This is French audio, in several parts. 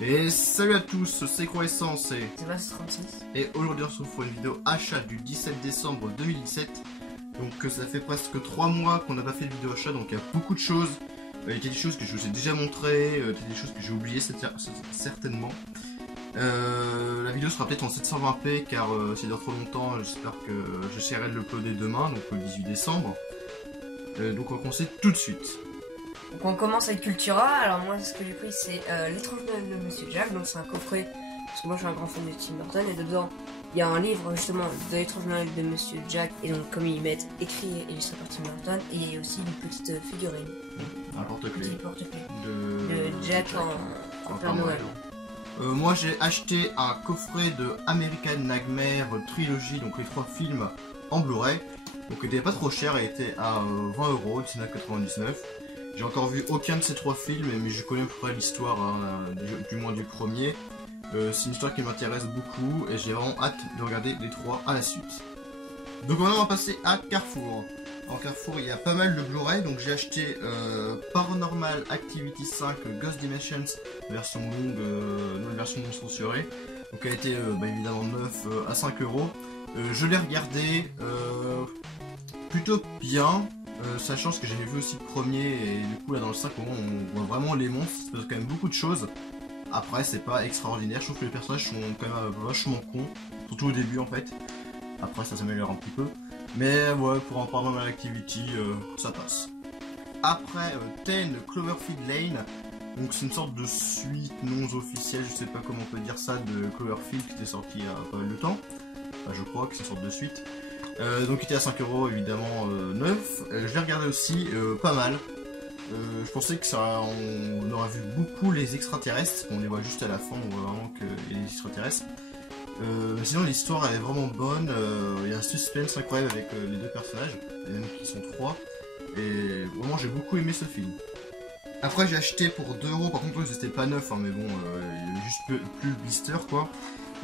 Et salut à tous, c'est Croissance et Sébastien36. Et aujourd'hui on se retrouve pour une vidéo achat du 17 décembre 2017. Donc ça fait presque 3 mois qu'on n'a pas fait de vidéo achat, donc il y a beaucoup de choses. Il y a des choses que je vous ai déjà montrées, il y a des choses que j'ai oubliées certainement. La vidéo sera peut-être en 720p car ça dure trop longtemps, j'espère que j'essaierai de l'uploader demain, donc le 18 décembre. Donc on va commencer tout de suite. Donc on commence avec Cultura. Alors moi ce que j'ai pris c'est l'étrange Noël de Monsieur Jack. Donc c'est un coffret, parce que moi je suis un grand fan de Tim Burton. Et dedans il y a un livre justement de l'étrange Noël de Monsieur Jack. Et donc comme ils mettent écrit et illustré par Tim Burton. Et il y a aussi une petite figurine, Un porte-clés de Jack en Père Noël. Moi j'ai acheté un coffret de American Nightmare Trilogy, donc les 3 films en Blu-ray. Donc il était pas trop cher, il était à 20 €, 19,99 €. J'ai encore vu aucun de ces 3 films, mais je connais à peu près l'histoire, hein, du moins du premier. C'est une histoire qui m'intéresse beaucoup et j'ai vraiment hâte de regarder les 3 à la suite. Donc maintenant on va passer à Carrefour. En Carrefour il y a pas mal de Blu-ray, donc j'ai acheté Paranormal Activity 5 Ghost Dimensions, version longue, nouvelle version non censurée. Donc elle a été évidemment 9 à 5 €. Je l'ai regardé plutôt bien. Sachant que j'avais vu aussi le premier et du coup là dans le 5 on voit vraiment les monstres, il se passe quand même beaucoup de choses. Après c'est pas extraordinaire, je trouve que les personnages sont quand même vachement cons, surtout au début en fait. Après ça s'améliore un petit peu, mais ouais, pour en parler dans l'activity ça passe. Après 10 Cloverfield Lane, donc c'est une sorte de suite non officielle, je sais pas comment on peut dire ça, de Cloverfield qui était sorti il y a pas mal de temps. Enfin, je crois que c'est une sorte de suite. Donc il était à 5 € évidemment, 9. Je l'ai regardé aussi, pas mal. Je pensais que ça, on aurait vu beaucoup les extraterrestres, on les voit juste à la fin, on voit vraiment qu'il y a des extraterrestres. Mais sinon l'histoire elle est vraiment bonne, il y a un suspense incroyable avec les 2 personnages, même qui sont 3. Et vraiment j'ai beaucoup aimé ce film. Après j'ai acheté pour 2 €, par contre c'était pas neuf, hein, mais bon, il y avait juste plus le blister quoi.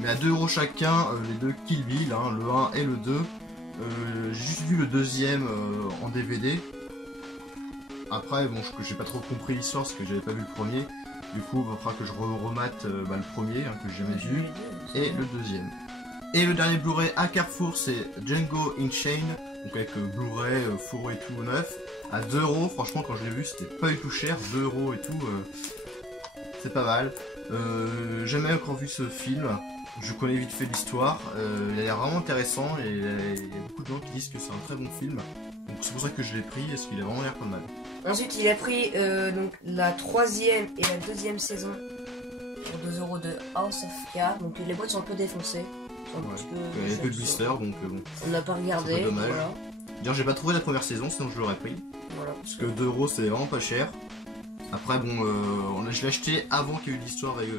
Mais à 2 € chacun, les 2 Kill Bill, hein, le 1 et le 2. J'ai juste vu le deuxième en DVD. Après bon, j'ai pas trop compris l'histoire parce que j'avais pas vu le premier. Du coup il faudra que je remate le premier, hein, que j'ai jamais vu, et le deuxième. Et le dernier Blu-ray à Carrefour c'est Django Unchained, donc avec Blu-ray, fourreau et tout neuf, à 2 €. Franchement quand je l'ai vu c'était pas du tout cher, 2 € et tout, c'est pas mal. J'ai jamais encore vu ce film. Je connais vite fait l'histoire, il a l'air vraiment intéressant et il y a beaucoup de gens qui disent que c'est un très bon film. Donc c'est pour ça que je l'ai pris, parce qu'il a vraiment l'air pas mal. Ensuite il a pris donc la 3e et la 2e saison pour 2 € de House of Cards. Donc les boîtes sont un peu défoncées. Il y a peu de blister, donc bon. On n'a pas regardé. C'est dommage. Voilà. D'ailleurs j'ai pas trouvé la première saison, sinon je l'aurais pris. Voilà. Parce que 2 € c'est vraiment pas cher. Après bon, je l'ai acheté avant qu'il y ait eu l'histoire avec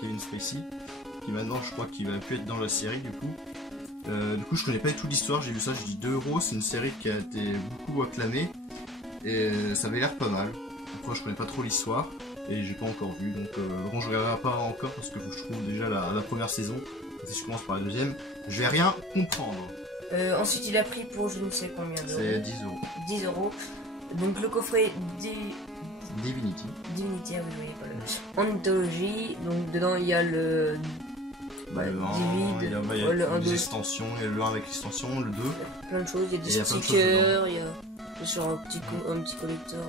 Kevin Spacey. Qui maintenant je crois qu'il va plus être dans la série du coup. Je connais pas du tout l'histoire, j'ai vu ça, j'ai dit 2 €, c'est une série qui a été beaucoup acclamée. Et ça avait l'air pas mal. Après je connais pas trop l'histoire et j'ai pas encore vu, donc bon, je regarderai pas encore parce que faut que je trouve déjà la première saison. Si je commence par la deuxième, je vais rien comprendre. Ensuite il a pris pour je ne sais combien d'euros. C'est 10 €. 10 €. Donc le coffret Divinity. Divinity, ah oui, oui, pas le Anthology. Donc dedans il y a le il y a des extensions, il y a le 1 avec l'extension, le 2. Plein de choses, il y a des stickers, il y a sur un petit collector.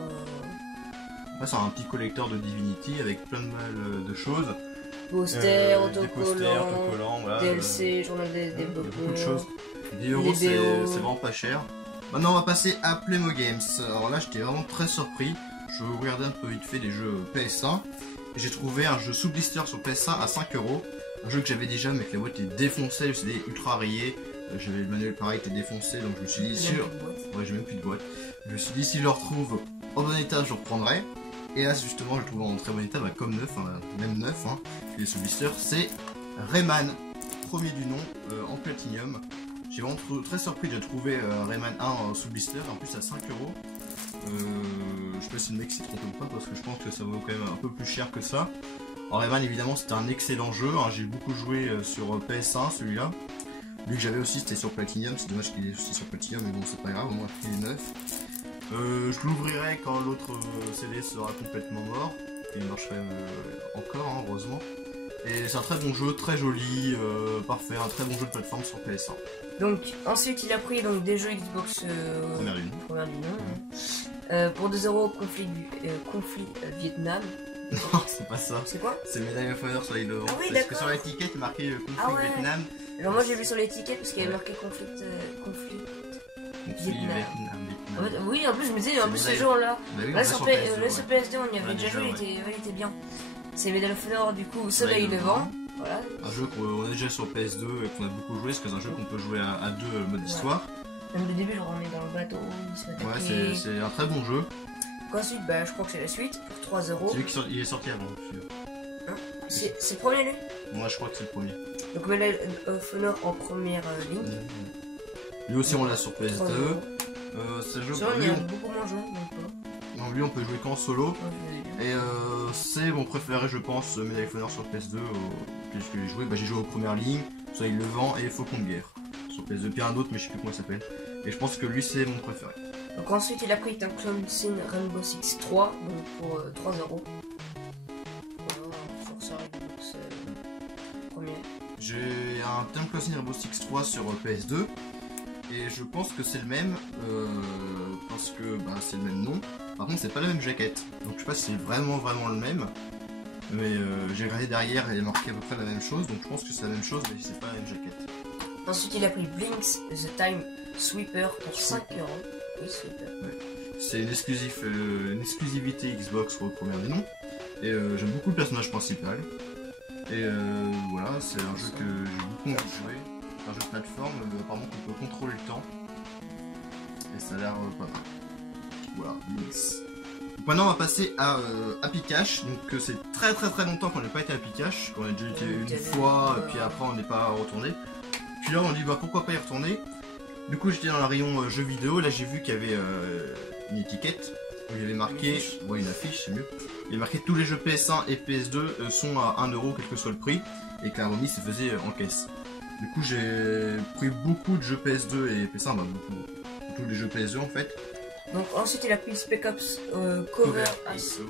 C'est un petit collecteur de Divinity avec plein de choses. Posters, autocollants, voilà, DLC, journal des beaucoup de choses. 10 € c'est vraiment pas cher. Maintenant on va passer à Playmo Games. Alors là j'étais vraiment très surpris. Je regardais un peu vite fait des jeux PS1. Et j'ai trouvé un jeu sous blister sur PS1 à 5 €. Un jeu que j'avais déjà mais que la boîte était défoncée, le CD ultra rayé. J'avais le manuel pareil, était défoncé, donc je me suis dit ouais, j'ai même plus de boîte. Je me suis dit si je le retrouve en bon état je le reprendrai. Et là justement je le trouve en très bon état, comme neuf, hein, même neuf, hein, il est sous blister. C'est Rayman, premier du nom, en platinium. J'ai vraiment très surpris de trouver Rayman 1 sous blister, en plus à 5 €. Je sais pas si le mec s'est trompé ou pas, parce que je pense que ça vaut quand même un peu plus cher que ça. Alors Rayman évidemment c'était un excellent jeu, hein, j'ai beaucoup joué sur PS1 celui-là. Lui que j'avais aussi c'était sur Platinum, c'est dommage qu'il est aussi sur Platinum, mais bon c'est pas grave, au moins il est neuf. Je l'ouvrirai quand l'autre CD sera complètement mort. Il marcherait encore, hein, malheureusement. Et c'est un très bon jeu, très joli, parfait, un très bon jeu de plateforme sur PS1. Donc ensuite il a pris donc des jeux Xbox première du nom. Pour 2 € conflit Vietnam. Non, c'est pas ça. C'est quoi? C'est Medal of Honor sur les devants. Ah oui, parce que d'accord. sur l'étiquette il est marqué conflit Ah ouais. Vietnam. Alors moi j'ai vu sur l'étiquette parce qu'il y avait marqué conflit Vietnam. En fait, oui, en plus je me disais, en plus ce Medal- jeu là. Bah oui, on Là est sur sur PS2 on y On avait a déjà déjà, joué, ouais. il était bien. C'est Medal of Honor du coup, Soleil Levant. Voilà. Un jeu qu'on a déjà sur PS2 et qu'on a beaucoup joué, parce que c'est un jeu qu'on peut jouer à deux mode Ouais. histoire. Même le début, genre on est dans le bateau, il se fait attaquer. Ouais, c'est un très bon jeu. Donc ensuite, bah, je crois que c'est la suite pour 3 €. C'est lui il est sorti avant. celui-là. C'est le premier lui. Moi je crois que c'est le premier. Donc Medal of Honor en première ligne. Lui aussi on l'a sur 3 PS2. €. Ce jeu, Sur il lui, y a beaucoup moins joué, donc pas. non, lui on peut jouer qu'en solo. Moi, je l'ai vu. Et c'est mon préféré je pense, Medal of Honor sur PS2. Puisque j'ai joué, j'ai joué aux premières lignes, Soleil Levant et Faucon de guerre. Sur PS2, puis un autre mais je sais plus comment il s'appelle. Et je pense que lui c'est mon préféré. Donc ensuite, il a pris un Clone Scene Rainbow Six 3, donc pour 3 €. Voilà, sur sa Xbox première. J'ai un Time Closing Rainbow Six 3 sur PS2 et je pense que c'est le même parce que c'est le même nom. Par contre c'est pas la même jaquette, donc je sais pas si c'est vraiment le même. Mais j'ai regardé derrière et il est marqué à peu près la même chose, donc je pense que c'est la même chose mais c'est pas la même jaquette. Ensuite, il a pris Blinks The Time Sweeper pour 5 €. Oui, Sweeper. C'est une exclusivité Xbox pour le premier des noms. Et j'aime beaucoup le personnage principal. Et voilà, c'est un jeu que j'ai beaucoup envie de jouer. C'est un jeu de plateforme, apparemment qu'on peut contrôler le temps. Et ça a l'air pas mal. Voilà, Links. Donc maintenant on va passer à Happy Cash. Donc c'est très longtemps qu'on n'a pas été à Happy Cash. Qu'on a déjà été une fois, puis après on n'est pas retourné. Puis là on dit pourquoi pas y retourner. Du coup j'étais dans le rayon jeux vidéo, là j'ai vu qu'il y avait une étiquette où il y avait marqué, une affiche c'est mieux, il y avait marqué tous les jeux PS1 et PS2 sont à 1 € quel que soit le prix, et que la remise se faisait en caisse. Du coup j'ai pris beaucoup de jeux PS2 et PS1, tous les jeux PS2 en fait. Donc ensuite il a pris Spec Ops Cover Assault.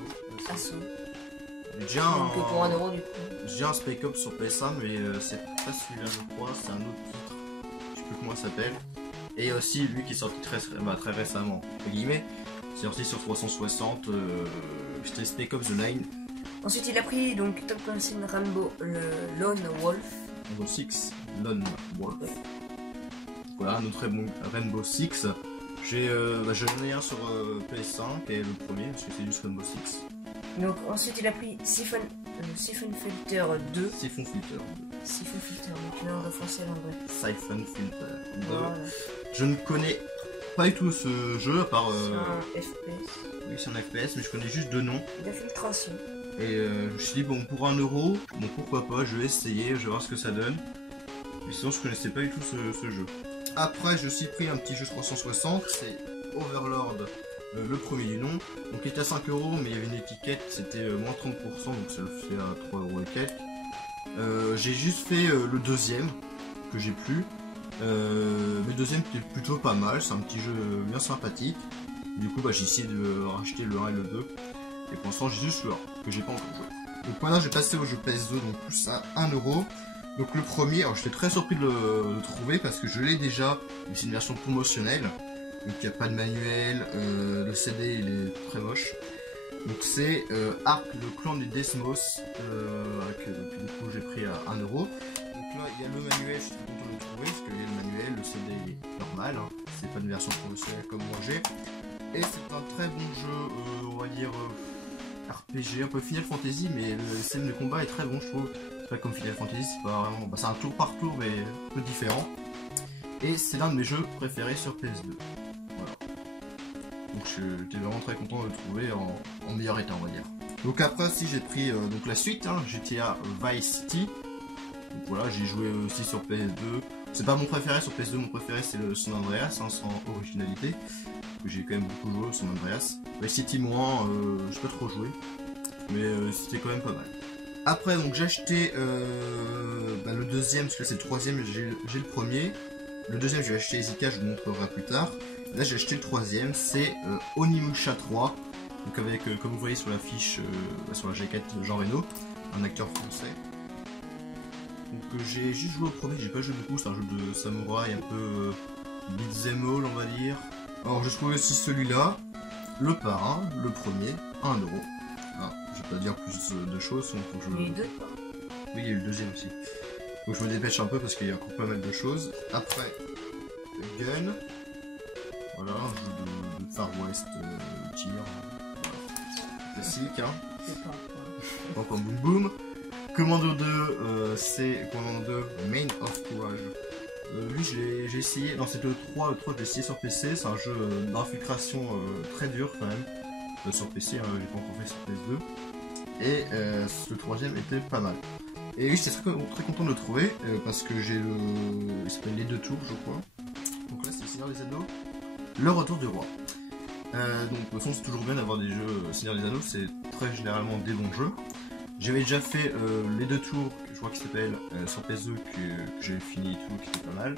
J'ai déjà Donc pour 1 € du coup. J'ai un Spec Ops sur PS1 mais c'est pas celui-là je crois, c'est un autre titre, je sais plus comment ça s'appelle. Et aussi lui qui est sorti très récemment, entre guillemets, c'est sorti sur 360, c'était Spec Ops The Line. Ensuite il a pris donc Top Clancy Rainbow le Lone Wolf. Rainbow Six, Lone Wolf. Oui. Voilà, un autre Rainbow Six. J'en ai un sur PS1 qui est le premier parce que c'est juste Rainbow Six. Donc ensuite il a pris Siphon Filter 2. Siphon Filter 2. Siphon Filter, donc il est en français en vrai. Siphon Filter 2. Voilà. Je ne connais pas du tout ce jeu à part. C'est un FPS. Oui, c'est un FPS, mais je connais juste deux noms. D'infiltration. Et je me suis dit, bon, pour 1 €, pourquoi pas, je vais essayer, je vais voir ce que ça donne. Mais sinon, je connaissais pas du tout ce jeu. Après, je suis pris un petit jeu 360, c'est Overlord, le premier du nom. Donc, il était à 5 €, mais il y avait une étiquette, c'était moins 30%, donc ça le fait à 3 € et quelques. J'ai juste fait le deuxième, que j'ai plu. Mais le deuxième était plutôt pas mal, c'est un petit jeu bien sympathique. Du coup, j'ai essayé de racheter le 1 et le 2. Et pour l'instant, j'ai juste le 1, que j'ai pas encore joué. Donc maintenant, je vais passer au jeu PS2, donc plus à 1 €. Donc le premier, alors j'étais très surpris de le trouver parce que je l'ai déjà, mais c'est une version promotionnelle. Donc il n'y a pas de manuel, le CD il est très moche. Donc c'est Ark, le clan des Desmos, que du coup j'ai pris à 1 €. Donc là il y a le manuel, je suis content de le trouver parce qu'il y a le manuel, le CD il est normal, hein. C'est pas une version promotionnelle comme moi j'ai. Et c'est un très bon jeu, on va dire RPG, un peu Final Fantasy, mais le système de combat est très bon je trouve. C'est pas comme Final Fantasy, c'est pas vraiment, c'est un tour par tour mais un peu différent. Et c'est l'un de mes jeux préférés sur PS2. Voilà. Donc j'étais vraiment très content de le trouver en meilleur état on va dire. Donc après aussi j'ai pris donc la suite, hein, GTA Vice City. Donc voilà, j'ai joué aussi sur PS2. C'est pas mon préféré sur PS2, mon préféré c'est le San Andreas, hein, sans originalité. Que j'ai quand même beaucoup joué au San Andreas. Vice City moins, j'ai pas trop joué. Mais c'était quand même pas mal. Après donc j'ai acheté le deuxième, parce que c'est le troisième, j'ai le premier. Le deuxième je vais acheter Zika, je vous montrerai plus tard. Là j'ai acheté le troisième, c'est Onimusha 3. Donc avec, comme vous voyez sur l'affiche, sur la jaquette Jean Reno. un acteur français. Donc j'ai juste joué au premier, j'ai pas joué beaucoup, c'est un jeu de samouraï un peu beat'em all on va dire. Alors j'ai trouvé aussi celui-là, Le Parrain, le premier, 1 €. Ah, je vais pas dire plus de choses, donc faut que je... Il y a eu deux. Oui, il y a eu le deuxième aussi. Donc je me dépêche un peu parce qu'il y a encore pas mal de choses. Après, Gun. Voilà, un jeu de Far West tir. Voilà. Classique, hein. C'est pas quoi. Encore boum boum. Commando 2, c'est Commando 2 Main of Courage. Lui, j'ai essayé. Non, c'est le 3 je l'ai essayé sur PC. C'est un jeu d'infiltration très dur quand même. Sur PC, hein, j'ai pas encore fait sur PS2. Et le troisième était pas mal. Et oui, j'étais très content de le trouver parce que j'ai le. Il s'appelle Les Deux Tours, je crois. Donc là, c'est le Seigneur des Anneaux, Le Retour du Roi. Donc, de toute façon, c'est toujours bien d'avoir des jeux Seigneur des Anneaux, c'est très généralement des bons jeux. J'avais déjà fait Les Deux Tours, je crois qu'il s'appelle, sur PS2, que j'ai fini et tout, qui était pas mal.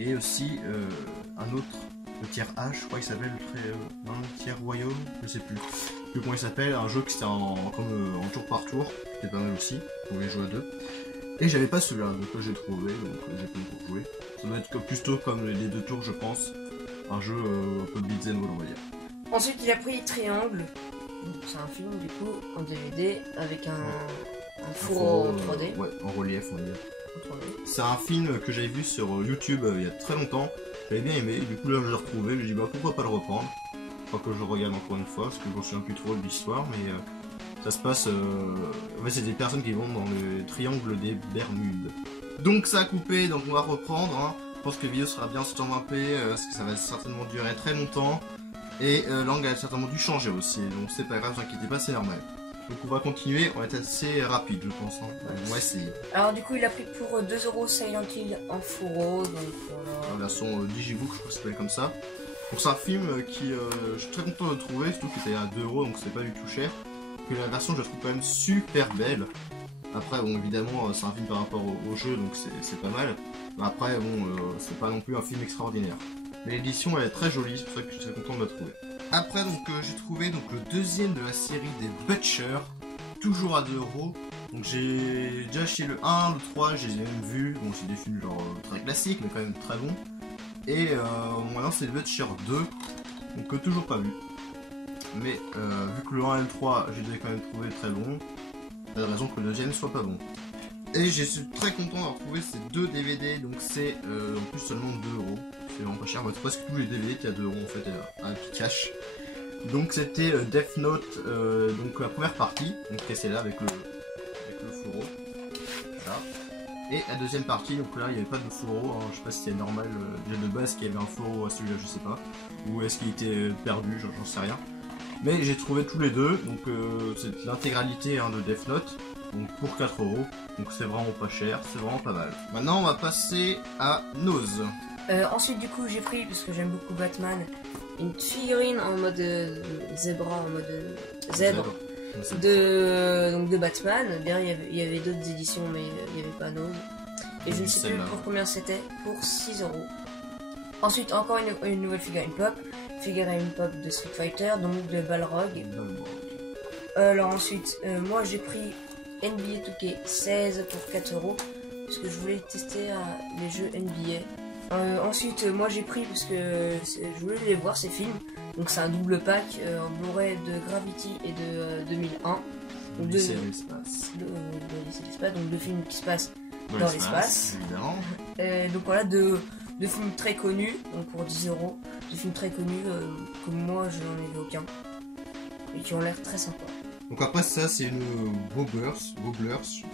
Et aussi un autre, le tiers H, je crois qu'il s'appelle, le tiers Royaume, je sais plus comment il s'appelle, un jeu qui était en tour par tour, qui était pas mal aussi, on pouvait jouer à deux. Et j'avais pas celui-là, donc j'ai trouvé, donc j'ai pas encore joué. Ça doit être plutôt comme Les Deux Tours, je pense, un jeu un peu beat'em all, on va dire. Ensuite, il a pris Triangle. C'est un film du coup en DVD avec un four en 3D. Ouais, en relief, on va dire. En 3D. C'est un film que j'avais vu sur YouTube il y a très longtemps. J'avais bien aimé, du coup là je l'ai retrouvé, je me dis bah pourquoi pas le reprendre. Pas que je le regarde encore une fois, parce que je me souviens plus trop de l'histoire, mais ça se passe... En fait c'est des personnes qui vont dans le triangle des Bermudes. Donc ça a coupé, donc on va reprendre. Hein. Je pense que la vidéo sera bien 720p, parce que ça va certainement durer très longtemps. Et l'angle a certainement dû changer aussi, donc c'est pas grave, ne vous inquiétez pas, c'est normal. Donc on va continuer, on va être assez rapide je pense. Hein. On va essayer. Alors du coup il a pris pour 2 € Silent Hill en fourreau, donc voilà. La version Digibook, je crois que ça s'appelle comme ça. Donc c'est un film qui je suis très content de le trouver, surtout qu'il était à 2 € donc c'est pas du tout cher. Et la version je la trouve quand même super belle. Après bon évidemment c'est un film par rapport au jeu donc c'est pas mal. Après bon c'est pas non plus un film extraordinaire. Mais l'édition elle est très jolie, c'est pour ça que je suis très content de la trouver. Après donc j'ai trouvé donc le deuxième de la série des Butcher, toujours à 2 €. Donc j'ai déjà acheté le 1, le 3, je les ai même vus. Bon c'est des films genre très classiques mais quand même très bons. Et maintenant c'est le Butcher 2, donc toujours pas vu. Mais vu que le 1 et le 3 j'ai quand même trouvé très bon, pas de raison que le deuxième soit pas bon. Et je suis très content d'avoir trouvé ces deux DVD, donc c'est en plus seulement 2 €. C'est vraiment pas cher, c'est presque tous les DVD qui a 2 € en fait, un petit cash. Donc c'était Death Note, donc la première partie, donc c'est là avec le fourreau. Voilà. Et la deuxième partie, donc là il n'y avait pas de fourreau, hein, je sais pas si c'était normal déjà de base qu'il y avait un fourreau à celui-là, je sais pas. Ou est-ce qu'il était perdu, j'en sais rien. Mais j'ai trouvé tous les deux, donc c'est l'intégralité hein, de Death Note. Donc pour 4 €, donc c'est vraiment pas cher, c'est vraiment pas mal. Maintenant on va passer à Nose. Ensuite du coup j'ai pris, parce que j'aime beaucoup Batman, une figurine en mode zébra, en mode zèbre, de Batman. Bien il y avait d'autres éditions mais il n'y avait pas Nose. Et je ne sais plus pour combien c'était, pour 6 €. Ensuite encore une nouvelle figurine pop de Street Fighter, donc de Balrog. Alors ensuite, moi j'ai pris NBA 2K16 pour 4 €, parce que je voulais tester les jeux NBA. Ensuite, moi j'ai pris, parce que je voulais les voir ces films, donc c'est un double pack en Blu-ray de Gravity et de 2001. Donc Lycée de l'espace. Donc deux films qui se passent dans l'espace. Évidemment. Donc voilà, deux films très connus, donc pour 10 €. Des films très connus, que moi je n'en ai vu aucun. Et qui ont l'air très sympas. Donc après ça c'est une Bobblers,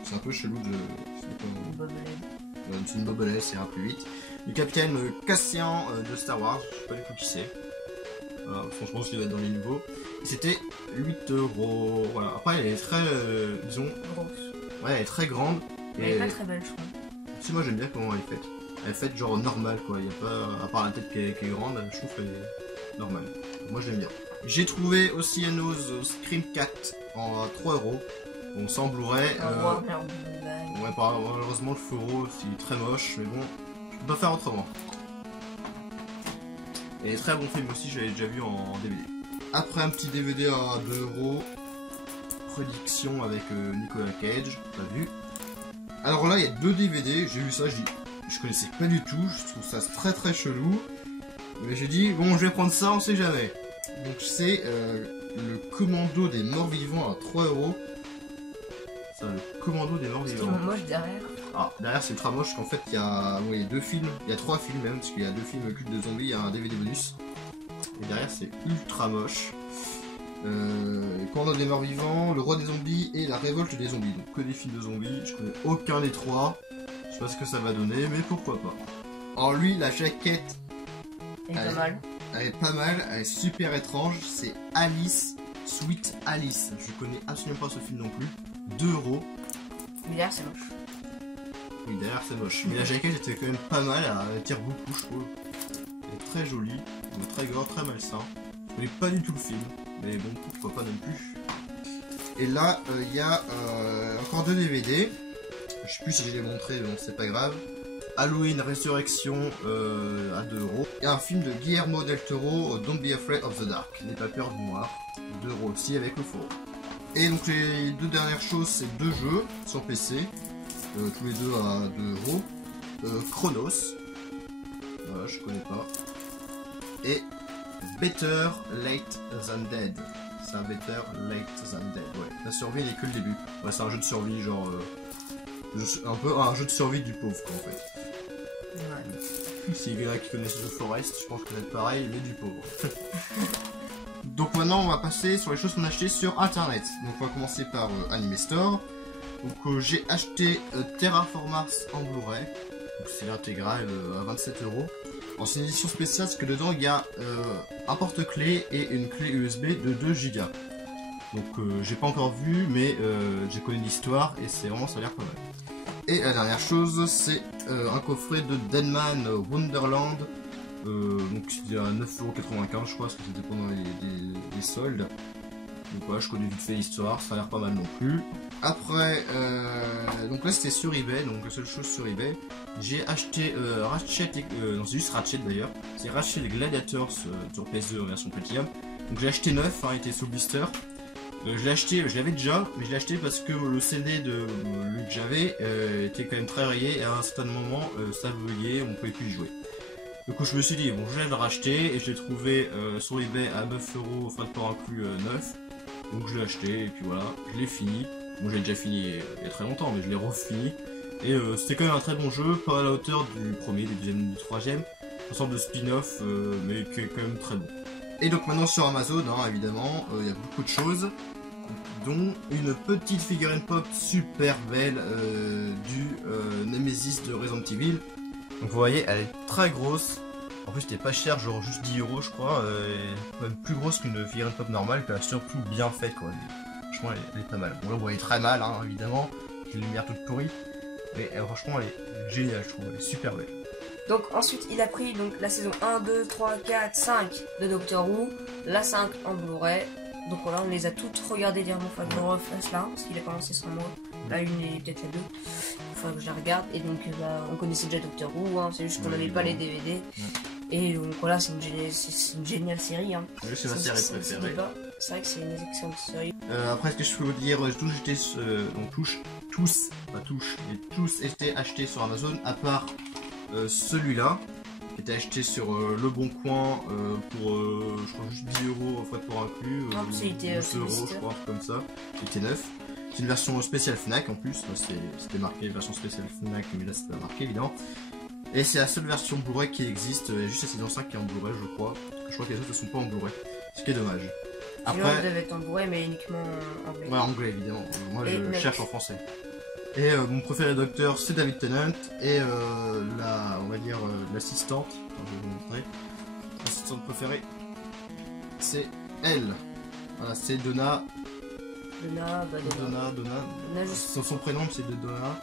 c'est un peu chelou de... C'est une Bobblers, c'est un plus vite. Du capitaine Cassian de Star Wars, je sais pas du tout qui c'est. Franchement ce qu'il va être dans les nouveaux. C'était 8 €. Voilà. Après elle est très, disons... Grosse. Ouais elle est très grande. Elle est pas très belle je trouve. Si moi j'aime bien comment elle est faite. Elle est faite genre normale quoi, il y a pas... À part la tête qui est grande, je trouve qu'elle est normale. Moi j'aime bien. J'ai trouvé aussi un Nose Scream Cat en 3 €. Bon, sans Blu-ray. Ouais, malheureusement, le fourreau, c'est très moche, mais bon, je peux pas faire autrement. Et très bon film aussi, j'avais déjà vu en DVD. Après un petit DVD à 2 €, prédiction avec Nicolas Cage, pas vu. Alors là, il y a 2 DVD, j'ai vu ça, je connaissais pas du tout, je trouve ça très très chelou. Mais j'ai dit, bon, je vais prendre ça, on sait jamais. Donc c'est le commando des morts vivants à 3 €. Ça, le commando des morts C'est vivants. moche derrière. Ah, derrière c'est ultra moche, parce qu'en fait il y a 2 films, il y a 3 films même, parce qu'il y a 2 films cultes de zombies, il y a un DVD bonus. Et derrière c'est ultra moche. Commando des morts vivants, le roi des zombies et la révolte des zombies. Donc que des films de zombies, je connais aucun des 3. Je sais pas ce que ça va donner, mais pourquoi pas. Alors lui, la jaquette, Elle est pas mal. elle est pas mal, elle est super étrange, c'est Alice, Sweet Alice. Je connais absolument pas ce film non plus. 2 €. Mais derrière, c'est moche. Oui, derrière c'est moche. Mais la jaquette était quand même pas mal, elle tire beaucoup, je trouve. Elle est très jolie, très gore, très malsain. Je connais pas du tout le film, mais bon, pourquoi pas non plus. Et là, il y a encore 2 DVD. Je sais plus si je les ai montrés, mais bon, c'est pas grave. Halloween Résurrection à 2 €. Et un film de Guillermo del Toro, Don't Be Afraid of the Dark. N'aie pas peur du noir. 2 € aussi avec le faux. Et donc les 2 dernières choses, c'est 2 jeux sur PC. Tous les 2 à 2 €. Chronos. Voilà, je connais pas. Et Better Late Than Dead. C'est un Better Late Than Dead, ouais. La survie n'est que le début. Ouais, c'est un jeu de survie, genre... un peu un jeu de survie du pauvre, quoi, en fait. Ouais. S'il y en a qui connaissent The Forest, je pense que c'est pareil, mais du pauvre. Donc maintenant, on va passer sur les choses qu'on a achetées sur Internet. Donc on va commencer par Anime Store. Donc j'ai acheté Terraform Mars en Blu-ray. Donc c'est l'intégrale à 27 €. Alors c'est une édition spéciale parce que dedans il y a un porte-clés et une clé USB de 2 Go. Donc j'ai pas encore vu, mais j'ai connu l'histoire et c'est vraiment, ça a l'air pas mal. Et la dernière chose, c'est un coffret de Deadman Wonderland. Donc c'était à 9,95 € je crois, parce que c'était pendant les soldes. Donc voilà, je connais vite fait l'histoire, ça a l'air pas mal non plus. Après, donc là c'était sur eBay, donc la seule chose sur eBay. J'ai acheté Ratchet, non c'est juste Ratchet d'ailleurs. C'est Ratchet Gladiators sur PS2 en version Platinum. Donc j'ai acheté neuf, il était sous blister. Je l'ai acheté, je l'avais déjà, mais je l'ai acheté parce que le CD de lui que j'avais était quand même très rayé et à un certain moment ça buguait, on pouvait plus y jouer. Du coup je me suis dit bon je vais le racheter et je l'ai trouvé sur eBay à 9 €, frais de port inclus neuf. Donc je l'ai acheté et puis voilà, je l'ai fini. Bon j'ai déjà fini il y a très longtemps mais je l'ai refini. Et c'était quand même un très bon jeu, pas à la hauteur du premier, du deuxième, du troisième. Une sorte de spin-off mais qui est quand même très bon. Et donc maintenant sur Amazon, hein, évidemment, il y a beaucoup de choses, dont une petite figurine pop super belle du Nemesis de Resident Evil. Donc vous voyez, elle est très grosse. En plus, c'était pas cher, genre juste 10 € je crois, même plus grosse qu'une figurine pop normale, puis elle est surtout bien faite quoi. Franchement, elle est pas mal. Bon là, vous voyez très mal, hein, évidemment, j'ai une lumière toute pourrie, mais franchement, elle est géniale, je trouve, elle est super belle. Donc ensuite il a pris donc la saison 1, 2, 3, 4, 5 de Doctor Who, la 5 en Blu-ray. Donc voilà, on les a toutes regardées dernièrement, il faut que je refasse là, parce qu'il a commencé sans moi. La une et peut-être la 2. Il faudra que je la regarde. Et donc bah, on connaissait déjà Doctor Who, hein, c'est juste qu'on n'avait pas les DVD. Ouais. Et donc voilà, c'est une géniale série. Hein. Oui, c'est ma série préférée. C'est vrai que c'est une excellente série. Après, ce que je peux vous dire, tous étaient achetés sur Amazon, à part celui-là, qui était acheté sur Le Bon Coin pour, je crois, juste 10 € frais de port inclus. Non, il était 12 €, je crois, comme ça. Il était neuf. C'est une version spéciale Fnac en plus. C'était marqué version spéciale Fnac, mais là c'était pas marqué évidemment. Et c'est la seule version Blu-ray qui existe. Il y a juste la saison 5 qui est en Blu-ray, je crois. Je crois que les autres ne sont pas en Blu-ray. Ce qui est dommage. Après, elle devait être en Blu-ray, mais uniquement en anglais. Ouais, anglais évidemment. Moi je cherche en français. Et mon préféré docteur c'est David Tennant et on va dire l'assistante, je vais vous montrer. L'assistante préférée c'est elle. Voilà, c'est Donna. Donna. Son prénom c'est Donna.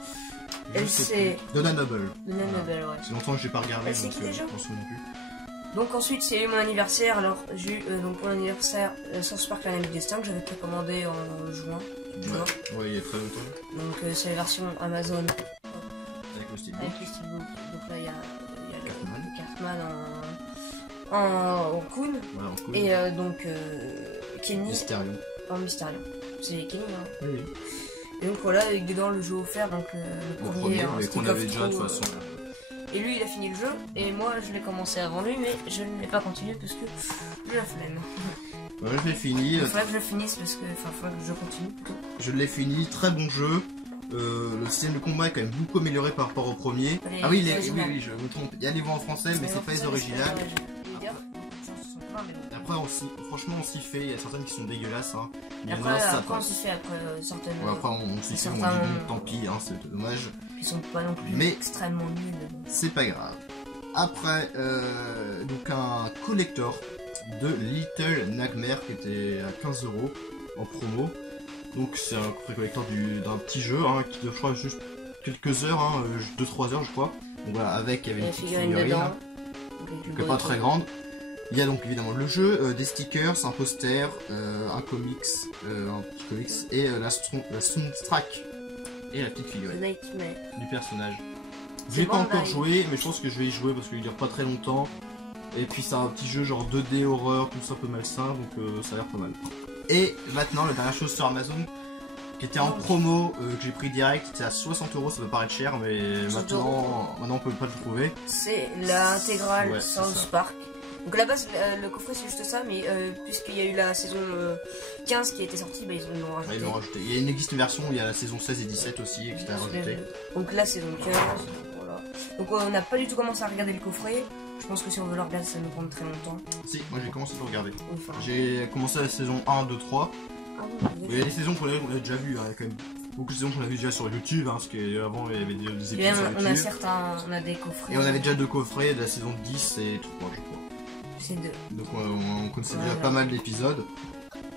Elle c'est Donna Noble. Donna Noble, ouais. C'est longtemps que j'ai pas regardé, donc je m'en souviens plus. Donc ensuite c'est eu mon anniversaire, alors j'ai eu donc pour l'anniversaire South Park l'année destin que j'avais précommandé en juin. Ouais, il y a très longtemps. Donc c'est la version Amazon. Avec le steelbook. Donc là il y a le Cartman en Kun. Voilà, en Kun. Et donc Kenny Mysterion. En Mysterion. c'est Kenny. Hein. Oui. Et donc voilà, avec dedans le jeu offert, donc le premier, hein, mais qu'on avait déjà de toute façon. Et lui il a fini le jeu, et moi je l'ai commencé avant lui, mais je ne l'ai pas continué parce que j'ai la flemme. Ouais, je l'ai fini. Il faudrait que je le finisse parce que. Enfin, il faudrait que je continue plutôt. Je l'ai fini, très bon jeu. Le système de combat est quand même beaucoup amélioré par rapport au premier. Ah oui, oui, je me trompe. Il y a les voix en français, mais c'est pas les originales. Après, franchement, on s'y fait. Il y a certaines qui sont dégueulasses. Hein. Après, on s'y fait après certaines. Ouais, après, on s'y fait, on dit bon, tant pis, hein, c'est dommage. Ils sont pas non plus extrêmement nuls. C'est pas grave. Après, donc un collector de Little Nightmare qui était à 15 € en promo. Donc c'est un coffret collector d'un petit jeu hein, qui doit, je crois, juste quelques heures, hein, 2-3 heures je crois. Donc voilà, il y avait une petite figurine hein, donc pas très grande. Il y a donc évidemment le jeu, des stickers, un poster, un comics, un petit comics et la soundtrack et la petite figurine du personnage. Je n'ai pas encore joué, mais je pense que je vais y jouer parce qu'il dure pas très longtemps. Et puis c'est un petit jeu genre 2D horreur, tout ça un peu malsain, donc ça a l'air pas mal. Et maintenant, la dernière chose sur Amazon, qui était en promo, que j'ai pris direct, c'était à 60 €, ça peut paraître cher, mais maintenant on peut pas le trouver. C'est l'intégrale South Park. Donc à la base, le coffret c'est juste ça, mais puisqu'il y a eu la saison 15 qui a été sortie, bah, ils l'ont rajouté. Ouais, ils l'ont rajouté. Il existe une version, il y a la saison 16 et 17 aussi, qui a rajouté. Donc la saison 15, voilà. Donc on n'a pas du tout commencé à regarder le coffret. Je pense que si on veut le regarder, ça nous prend très longtemps. Si, moi j'ai commencé à le regarder. Enfin. J'ai commencé la saison 1, 2, 3. Ah oui, il y a des saisons qu'on a déjà vues, hein. Il y a quand même beaucoup de saisons qu'on a vues déjà sur YouTube, hein, parce qu'avant il y avait des épisodes sur YouTube. On a des coffrets. Et on avait déjà 2 coffrets de la saison 10 et 3, je crois. C'est 2. Donc on connaissait déjà pas mal d'épisodes.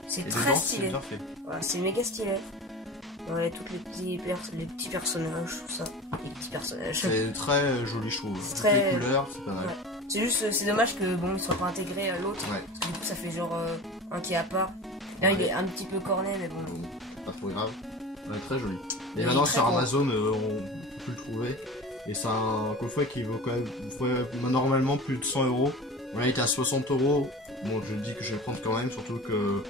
C'est très stylé. Voilà, c'est méga stylé. Ouais, tous les petits personnages, tout ça. Les petits personnages. C'est très joli, je trouve. Les couleurs, c'est pas mal. Ouais. C'est juste, c'est dommage que bon, ils soient pas intégrés à l'autre. Ouais. Parce que du coup, ça fait genre un qui est à part. Là, il est un petit peu corné, mais bon. Pas trop grave. Ouais, très joli. Et maintenant, sur Amazon, on peut le trouver. Et c'est un coffret qui vaut quand même normalement plus de 100 €. Là, il était à 60 €. Bon, je dis que je vais le prendre quand même, surtout que.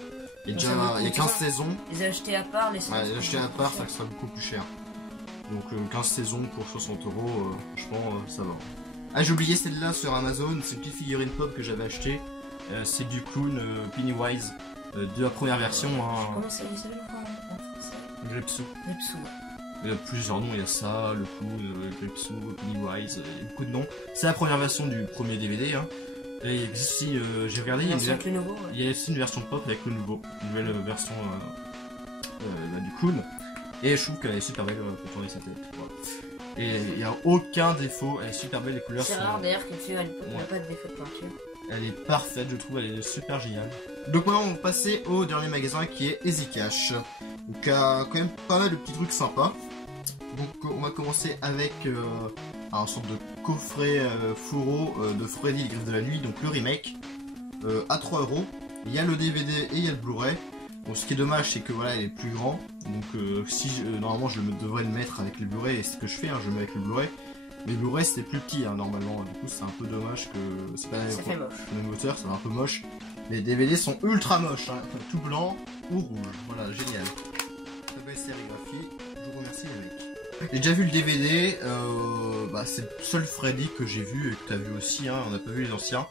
Il y a 15 saisons. Les acheter à part, les acheter à part, ça sera beaucoup plus cher. Donc 15 saisons pour 60 €, franchement, ça va. Ah, j'ai oublié celle-là sur Amazon, c'est une petite figurine pop que j'avais acheté. C'est du clown Pennywise de la première version. Hein. Comment ça s'appelle en français? Grepsou. Grepsou. Il y a plusieurs noms, il y a ça, le clown, Grepsou, Pennywise, il y a beaucoup de noms. C'est la première version du premier DVD. Hein. Et il existe aussi, j'ai regardé, il y a aussi une version pop avec le nouveau, une nouvelle version du clown. Et je trouve qu'elle est super belle pour tourner sa tête. Voilà. Et il n'y a aucun défaut, elle est super belle, les couleurs sont... C'est rare d'ailleurs qu'elle n'a pas de défaut de peinture. Elle est parfaite, je trouve, elle est super géniale. Donc maintenant on va passer au dernier magasin qui est Easy Cash. Donc il y a quand même pas mal de petits trucs sympas. Donc on va commencer avec un sorte de coffret fourreau de Freddy le Griffe de la Nuit, donc le remake, à 3 €. Il y a le DVD et il y a le Blu-ray. Bon, ce qui est dommage, c'est que voilà, il est plus grand. Donc normalement je devrais le mettre avec les Blu-ray, et c'est ce que je fais, hein, je le mets avec le Blu-ray. Mais le Blu-ray c'était plus petit hein, normalement, du coup c'est un peu dommage que c'est pas la même hauteur, ça va un peu moche. Les DVD sont ultra moches, hein, tout blanc ou rouge, voilà, génial. Très belle sérigraphie, je vous remercie les mecs. J'ai déjà vu le DVD, c'est le seul Freddy que j'ai vu et que tu as vu aussi, hein, on n'a pas vu les anciens.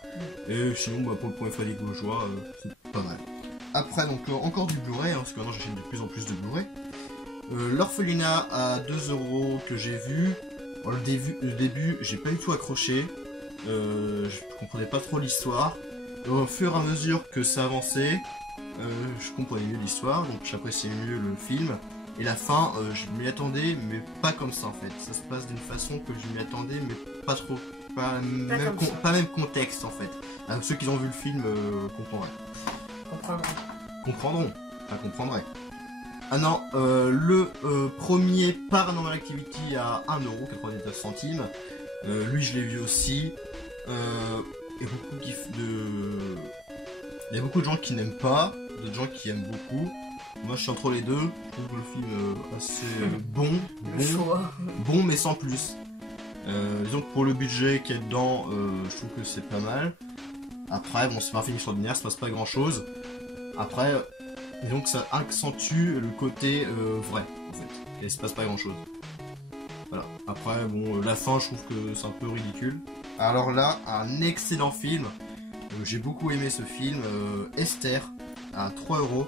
Et sinon pour le premier Freddy gauchois, c'est pas mal. Après donc encore du Blu-ray, hein, parce que maintenant j'achète de plus en plus de Blu-ray. L'Orphelinat à 2 € que j'ai vu. Bon, le début j'ai pas du tout accroché, je comprenais pas trop l'histoire. Au fur et à mesure que ça avançait, je comprenais mieux l'histoire, donc j'appréciais mieux le film. Et la fin, je m'y attendais, mais pas comme ça en fait. Ça se passe d'une façon que je m'y attendais, mais pas trop. Pas même contexte en fait. Alors, ceux qui ont vu le film comprendront. Enfin, comprendraient. Ah non, le premier Paranormal Activity à 1,99 €. Lui, je l'ai vu aussi. Il y a beaucoup de gens qui n'aiment pas, d'autres gens qui aiment beaucoup. Moi, je suis entre les deux. Je trouve le film assez bon, mais sans plus. Disons que pour le budget qu'il y a dedans, je trouve que c'est pas mal. Après, bon, c'est pas un film extraordinaire, ça se passe pas grand chose. Après, Et donc ça accentue le côté vrai, en fait. Et il se passe pas grand chose. Voilà. Après, bon, la fin, je trouve que c'est un peu ridicule. Alors là, un excellent film. J'ai beaucoup aimé ce film. Esther, à 3 €.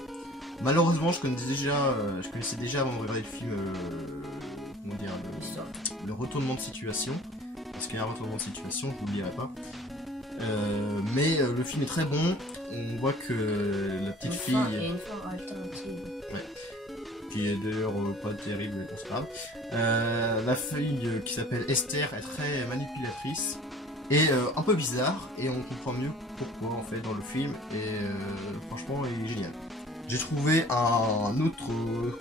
Malheureusement, je connaissais déjà avant de regarder le film, comment dire, le retournement de situation. Parce qu'il y a un retournement de situation, je vous le dirai pas. Mais le film est très bon. On voit que la petite fille. Il y a une fin alternative. Ouais. Qui est d'ailleurs pas terrible, c'est pas grave. La fille qui s'appelle Esther est très manipulatrice et un peu bizarre, et on comprend mieux pourquoi en fait dans le film. Et franchement, il est génial. J'ai trouvé un autre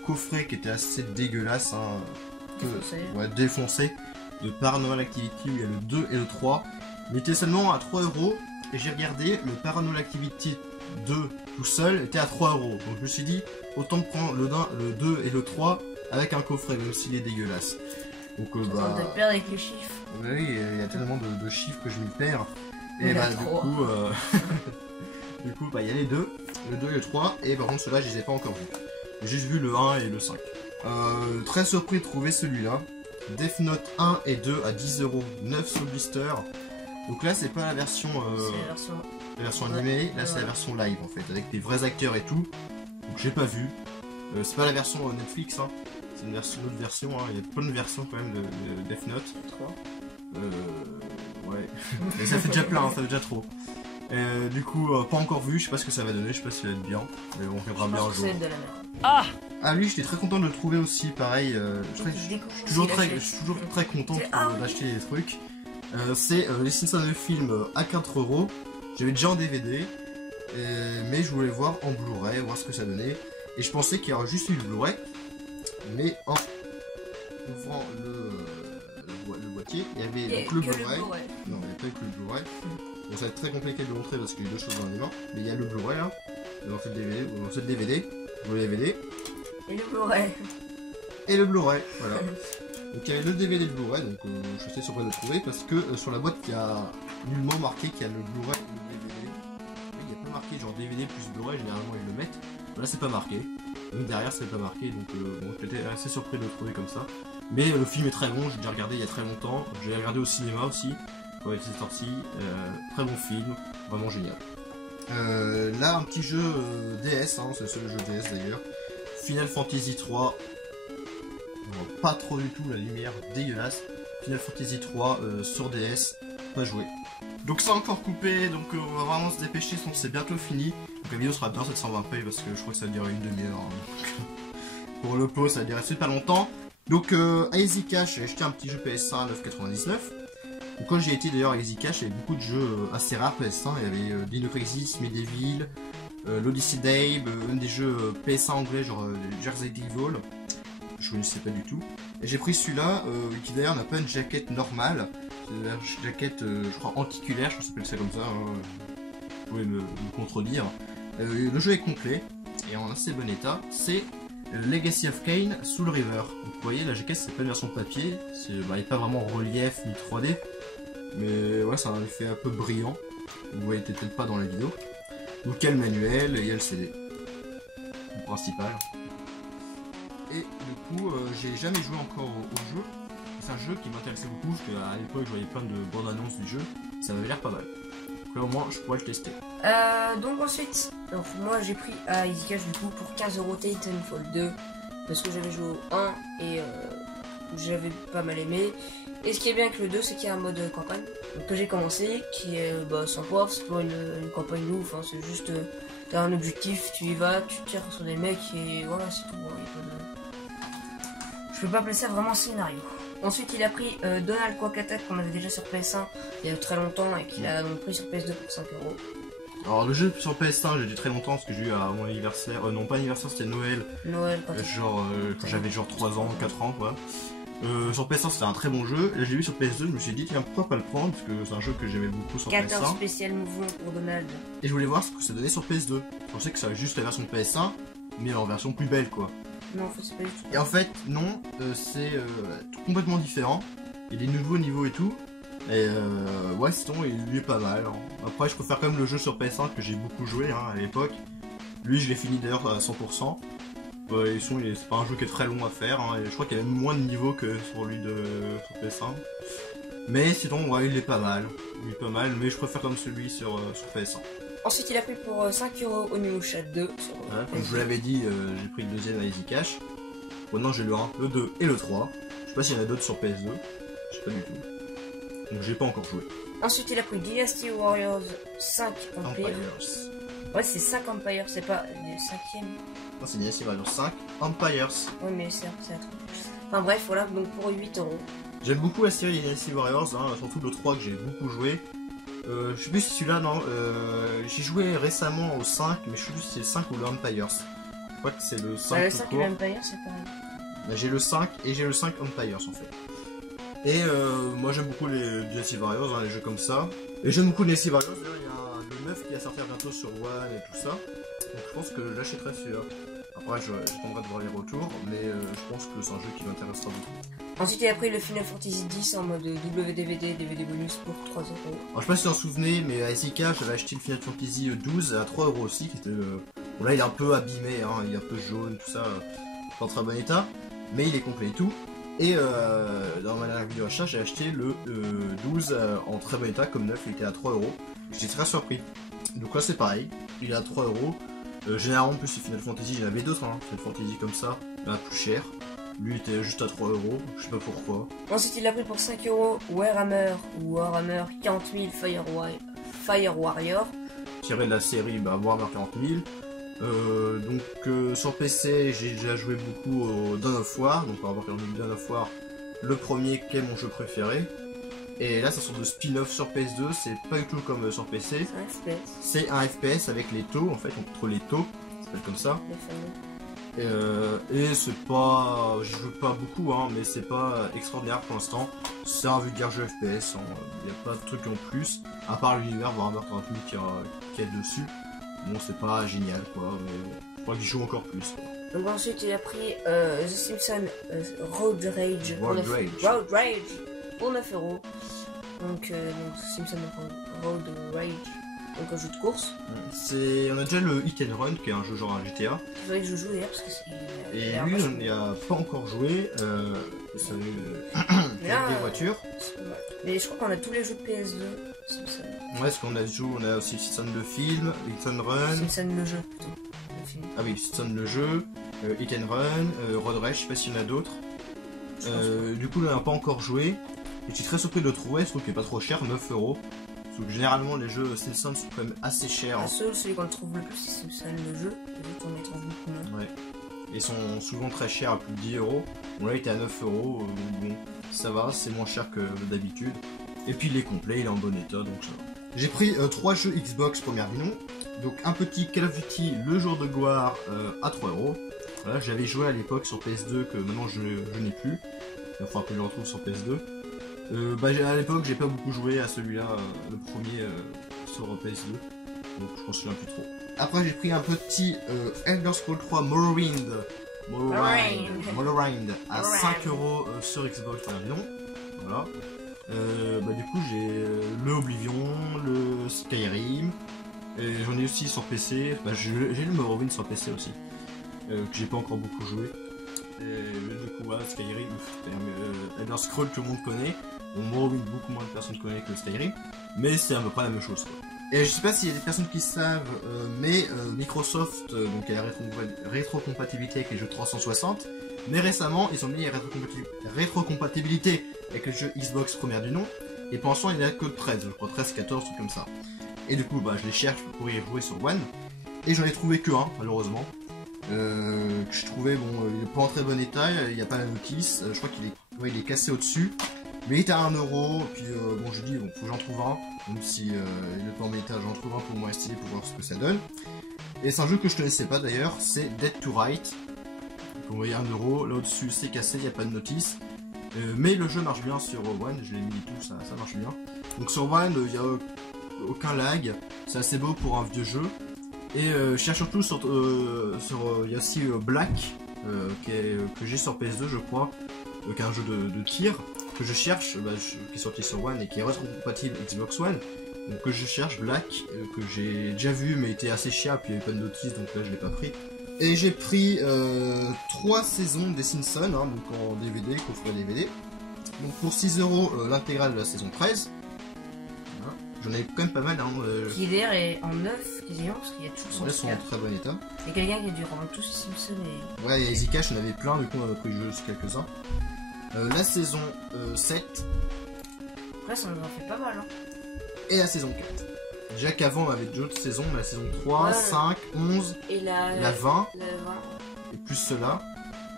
coffret qui était assez dégueulasse, hein, défoncé, de Paranormal Activity, où il y a le 2 et le 3. Il était seulement à 3 €, et j'ai regardé, le Paranormal Activity 2 tout seul était à 3 €. Donc je me suis dit, autant prendre le 2 et le 3 avec un coffret, même s'il est dégueulasse. Donc bah... de perdre avec les chiffres. Oui, il y a tellement de chiffres que je m'y perds. Et bah du coup, bah il y a les deux, le 2 et le 3, et par contre ceux-là je les ai pas encore vus. J'ai juste vu le 1 et le 5. Très surpris de trouver celui-là. Death Note 1 et 2 à 10 €, 9 sur blister. Donc là c'est pas la version, la version animée, là c'est la version live en fait, avec des vrais acteurs et tout. Donc j'ai pas vu. C'est pas la version Netflix, hein. C'est une autre version, hein. Il y a plein de versions quand même de Death Note. 3. Ouais. Et ça fait déjà plein, hein, ça fait déjà trop. Du coup, pas encore vu, je sais pas ce que ça va donner, je sais pas si ça va être bien. Mais on verra bien un jour. De la merde. Ah lui, j'étais très content de le trouver aussi, pareil. Je suis toujours très content d'acheter des trucs. C'est les Simpsons de film à 4 €. J'avais déjà en DVD, mais je voulais voir en Blu-ray, voir ce que ça donnait. Et je pensais qu'il y aurait juste eu le Blu-ray, mais en ouvrant le boîtier, il y avait donc le Blu-ray. Non, il n'y avait pas que le Blu-ray. Bon, ça va être très compliqué de le montrer parce qu'il y a deux choses dans les mains. Mais il y a le Blu-ray là, dans cette DVD, le DVD. Et le Blu-ray. Et le Blu-ray, voilà. Donc il y avait le DVD de Blu-ray, donc je sais sur quoi le trouver parce que sur la boîte il y a nullement marqué qu'il y a le Blu-ray et le DVD. Il n'y a pas marqué genre DVD plus Blu-ray, généralement ils le mettent. Là c'est pas marqué. Donc derrière c'est pas marqué, donc bon, j'étais assez surpris de le trouver comme ça. Mais le film est très bon, j'ai déjà regardé il y a très longtemps. J'ai regardé au cinéma aussi, quand il était sorti. Très bon film, vraiment génial. Là un petit jeu DS, hein, c'est le seul jeu DS d'ailleurs. Final Fantasy 3. Pas trop du tout, la lumière dégueulasse. Final Fantasy 3 sur DS, pas joué. Donc c'est encore coupé, donc on va vraiment se dépêcher, sinon c'est bientôt fini. Donc la vidéo sera bien 720p parce que je crois que ça va durer une demi-heure. Hein. Pour le pot, ça va durer super longtemps. Donc à Easy Cash, j'ai acheté un petit jeu PS1 à 9,99. Donc quand j'ai été d'ailleurs à Easy Cash, il y avait beaucoup de jeux assez rares PS1. Il y avait Dino Crisis, Medieval, l'Odyssey Dave, un des jeux PS1 anglais genre Jersey Devil. Je ne sais pas du tout. Et j'ai pris celui-là, qui d'ailleurs n'a pas une jaquette normale. C'est une jaquette, je crois, anticulaire, je crois que ça s'appelle ça comme ça. Hein. Vous pouvez me contredire. Le jeu est complet et en assez bon état. C'est Legacy of Kain Soul River. Donc, vous voyez, la jaquette, c'est pas une version papier. Elle n'est pas vraiment en relief ni 3D. Mais ouais, ça a un effet un peu brillant. Vous voyez peut-être pas dans la vidéo. Donc il y a le manuel et il y a le CD. Le principal. Et du coup, j'ai jamais joué encore au jeu. C'est un jeu qui m'intéressait beaucoup parce qu'à l'époque, je voyais plein de bandes annonces du jeu. Ça m'avait l'air pas mal. Donc là, au moins, je pourrais le tester. Donc ensuite, moi j'ai pris à Easy Cash du coup pour 15 € Titanfall 2 parce que j'avais joué au 1 et j'avais pas mal aimé. Et ce qui est bien avec le 2, c'est qu'il y a un mode campagne donc, que j'ai commencé qui est sympa. C'est pas une campagne ouf, hein, c'est juste t'as un objectif, tu y vas, tu tires sur des mecs et voilà, c'est tout. Hein, je peux pas appeler ça vraiment scénario. Ensuite, il a pris Donald Quack Attack qu'on avait déjà sur PS1 il y a très longtemps et qu'il a donc pris sur PS2 pour 5 €. Alors, le jeu sur PS1, j'ai dit très longtemps parce que j'ai eu à mon anniversaire. Non, pas anniversaire, c'était Noël. Noël, genre, quand j'avais genre 3 ans, 4 ans, quoi. Sur PS1, c'était un très bon jeu. Et là, j'ai vu sur PS2, je me suis dit, tiens, pourquoi pas le prendre parce que c'est un jeu que j'aimais beaucoup sur 14 PS1. spécial mouvement pour Donald. Et je voulais voir ce que ça donnait sur PS2. Je pensais que ça avait juste la version PS1, mais en version plus belle, quoi. Non, en fait, c'est pas du tout. Et en fait, non, c'est complètement différent. Il y a des nouveaux niveaux et tout. Et ouais, sinon, il est pas mal. Hein. Après, je préfère quand même le jeu sur PS1 que j'ai beaucoup joué hein, à l'époque. Lui je l'ai fini d'ailleurs à 100%. C'est pas un jeu qui est très long à faire, hein, et je crois qu'il y a même moins de niveaux que sur lui sur PS1. Mais sinon ouais, il est pas mal, mais je préfère comme celui sur PS1. Ensuite il a pris pour 5€ Onimusha 2 sur Comme je vous l'avais dit, j'ai pris le deuxième à Easy Cash. Maintenant j'ai le 1, le 2 et le 3. Je sais pas s'il y en a d'autres sur PS2, je sais pas du tout. Donc j'ai pas encore joué. Ensuite il a pris Dynasty Warriors 5 Empire. Ouais c'est 5 Empire, c'est pas le 5ème. Non c'est Dynasty Warriors 5 Empires. Ouais mais c'est un truc. Enfin bref voilà, donc pour 8€. J'aime beaucoup la série Dynasty Warriors, hein, surtout le 3 que j'ai beaucoup joué. Je sais plus si celui-là, non, j'ai joué récemment au 5, mais je sais plus si c'est le 5 ou le Empires. Je crois que c'est le 5. Le 5 et l'Empire c'est pareil. Bah, j'ai le 5 et j'ai le 5 Empires en fait. Et moi j'aime beaucoup les Dynasty Warriors, hein, les jeux comme ça. Et j'aime beaucoup Dynasty Warriors, d'ailleurs il y a le 9 qui va sortir bientôt sur One et tout ça. Donc je pense que j'achèterai celui-là. Après j'attendrai de voir les retours, mais je pense que c'est un jeu qui m'intéressera beaucoup. Ensuite il a pris le Final Fantasy X en mode WDVD, DVD bonus pour 3€. Alors je sais pas si vous en souvenez, mais à SIK j'avais acheté le Final Fantasy 12 à 3€ aussi, qui était... Bon là il est un peu abîmé, hein, il est un peu jaune, tout ça, pas en très bon état, mais il est complet et tout. Et dans ma dernière vidéo achat, j'ai acheté le 12 en très bon état, comme neuf, il était à 3€. J'étais très surpris. Donc là c'est pareil, il est à 3€. Généralement en plus c'est Final Fantasy, il y en avait d'autres, hein, Final Fantasy comme ça, mais plus cher. Lui était juste à 3€, je sais pas pourquoi. Ensuite il a pris pour 5€ Warhammer ou Warhammer 40 000 Fire Warrior. Tiré de la série Warhammer 40 000. Donc sur PC j'ai déjà joué beaucoup au Dawn of War, donc Warhammer 40 000 Dawn of War, le premier qui est mon jeu préféré. Et là ça sort de spin-off sur PS2, c'est pas du tout comme sur PC. C'est un FPS avec les taux, en fait on contrôle les taux, ça s'appelle comme ça. Et c'est pas... je joue pas beaucoup, hein, mais c'est pas extraordinaire pour l'instant. C'est un vulgaire jeu FPS, il n'y a pas de truc en plus, à part l'univers Warhammer 40 000 qui est dessus. Bon c'est pas génial quoi, mais je crois qu'il joue encore plus quoi. Donc ensuite il a pris The Simpsons Road Rage pour 9€. Donc Simpsons Road Rage, donc un jeu de course. On a déjà le Hit and Run qui est un jeu genre un GTA. Il faudrait que je joue d'ailleurs parce que c'est... Et lui on n'y a pas encore joué, c'est des voitures. Mais je crois qu'on a tous les jeux de PS2. Simpson. Ouais, ce qu'on a joué, on a aussi Simpson le film, Hit and Run. Simpson le jeu plutôt. Le film. Ah oui, Simpson le jeu, Hit and Run, Road Rage, je sais pas s'il y en a d'autres. Du coup, on n'a pas encore joué. Et je suis très surpris de le trouver, je trouve qu'il est pas trop cher, 9€. Parce que généralement, les jeux Simpson sont quand même assez chers. Celui qu'on trouve le plus, c'est Simpson le jeu. On les trouve beaucoup moins. Ouais. Et sont souvent très chers, à plus de 10€. Bon, là, il était à 9€. Bon, ça va, c'est moins cher que d'habitude. Et puis, il est complet, il est en bon état, donc ça va. J'ai pris 3 jeux Xbox première du nom. Donc, un petit Call of Duty, le jour de gloire, à 3€. Voilà, j'avais joué à l'époque sur PS2, que maintenant je n'ai plus. Il va falloir que je le retrouve sur PS2. À l'époque, j'ai pas beaucoup joué à celui-là, le premier sur PS2. Donc, je m'en souviens plus trop. Après, j'ai pris un petit Elder Scrolls 3 Morrowind à 5€ sur Xbox première du nom. Voilà. Du coup j'ai le Oblivion, le Skyrim, et j'en ai aussi sur PC, j'ai le Morrowind sur PC aussi, que j'ai pas encore beaucoup joué. Et du coup voilà, Skyrim, Elder Scrolls tout le monde connaît, bon, Morrowind beaucoup moins de personnes connaissent que Skyrim, mais c'est à peu près la même chose quoi. Et je sais pas s'il y a des personnes qui savent, mais Microsoft donc a la rétrocompatibilité avec les jeux 360, mais récemment ils ont mis la rétrocompatibilité avec les jeux Xbox première du nom, et pour l'instant il n'y en a que 13, je crois 13, 14, trucs comme ça. Et du coup je les cherche pour y jouer sur One, et j'en ai trouvé que un malheureusement, que je trouvais il n'est pas en très bon état, il n'y a pas la notice, je crois qu'il est cassé au-dessus, mais il est à 1€, puis je dis faut que j'en trouve un, même si il n'est pas en état, j'en trouve un pour moi essayer pour voir ce que ça donne. Et c'est un jeu que je ne connaissais pas d'ailleurs, c'est Dead to Right. Vous voyez 1€, là au-dessus c'est cassé, il n'y a pas de notice. Mais le jeu marche bien sur One, je l'ai mis et tout, ça marche bien. Donc sur One, il n'y a aucun lag, c'est assez beau pour un vieux jeu. Et je cherche surtout il y a aussi Black, que j'ai sur PS2 je crois, qui est un jeu de tir, que je cherche, qui est sorti sur One et qui est rétrocompatible Xbox One. Donc que je cherche, Black, que j'ai déjà vu mais était assez cher, puis il n'y avait pas de notice, donc là je l'ai pas pris. Et j'ai pris 3 saisons des Simpsons, hein, donc en DVD, coffret DVD. Donc pour 6 € l'intégrale de la saison 13. Voilà. J'en ai quand même pas mal. Hein, qui d'ailleurs est en neuf, quasiment, parce qu'il y a toujours son elles sont en très bon état. Il y a quelqu'un qui a dû rendre tous les Simpsons et... Ouais, il y a Easy Cash, on avait plein, du coup on a pris juste quelques-uns. La saison 7. Après ça nous en fait pas mal. Hein. Et la saison 4. Déjà qu'avant on avait d'autres saisons, mais la saison 3, ouais, 5, 11, et la 20, la 20. et plus cela.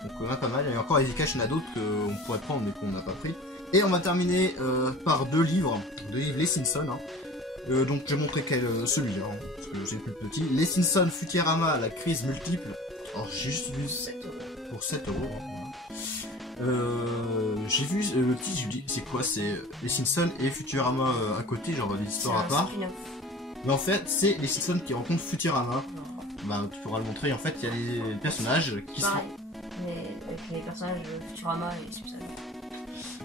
Donc on a pas mal. Il y a encore Easy Cash, il y en a d'autres qu'on pourrait prendre mais qu'on n'a pas pris. Et on va terminer par 2 livres, Les Simpsons. Hein. Donc je vais montrer celui-là, hein, parce que c'est le plus petit. Les Simpsons Futurama, la crise multiple. Alors j'ai juste vu 7 € pour 7 €. J'ai vu le titre, je me dis c'est quoi, c'est les Simpsons et Futurama à côté, genre des histoires à part. Mais en fait c'est les Simpsons qui rencontrent Futurama. Bah tu pourras le montrer, en fait il y a les personnages qui sont... Mais avec les personnages de Futurama et les Simpsons.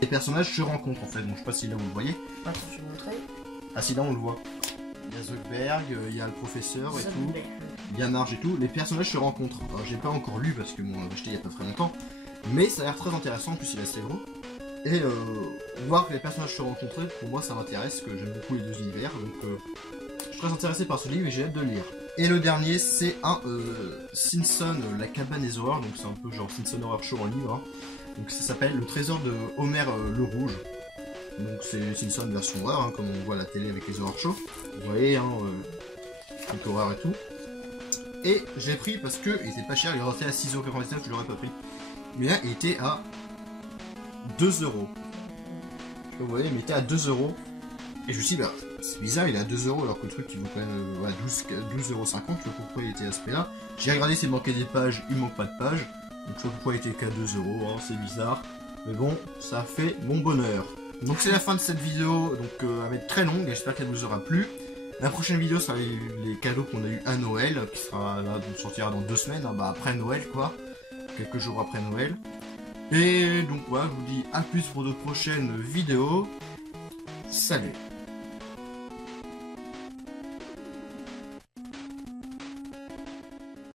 Les personnages se rencontrent en fait, donc je sais pas si là vous le voyez. Attends, je vais vous montrer. Ah si là on le voit. Il y a Zuckerberg, il y a le professeur et tout. Il y a Marge et tout. Les personnages se rencontrent. Alors j'ai pas encore lu parce que bon, on l'a acheté il y a pas très longtemps. Mais ça a l'air très intéressant, en plus il est assez gros. Et voir que les personnages se rencontrent, pour moi ça m'intéresse, que j'aime beaucoup les deux univers. Donc je suis très intéressé par ce livre et j'ai hâte de le lire. Et le dernier c'est un Simpson, la cabane des horreurs. Donc c'est un peu genre Simpson Horror Show en livre. Hein. Donc ça s'appelle Le Trésor de Homer le Rouge. Donc c'est Simpson version horreur, hein, comme on voit à la télé avec les horror shows. Vous voyez, hein, truc horreur et tout. Et j'ai pris parce que il était pas cher, il est resté à 6,99 €, je l'aurais pas pris. Mais là il était à 2 €. Je sais pas, vous voyez, mais il était à 2 €. Et je me suis dit, bah, c'est bizarre, il est à 2 € alors que le truc il vaut quand même 12,50 €. Je sais pas pourquoi il était à ce prix-là. J'ai regardé s'il manquait des pages, il manque pas de pages. Donc je sais pas pourquoi il était qu'à 2 €, hein, c'est bizarre. Mais bon, ça fait mon bonheur. Donc c'est la fin de cette vidéo, donc elle va être très longue, j'espère qu'elle vous aura plu. La prochaine vidéo sera les cadeaux qu'on a eu à Noël, qui sera là, donc sortira dans 2 semaines, hein, bah après Noël quoi, quelques jours après Noël. Et donc voilà, je vous dis à plus pour de prochaines vidéos. Salut!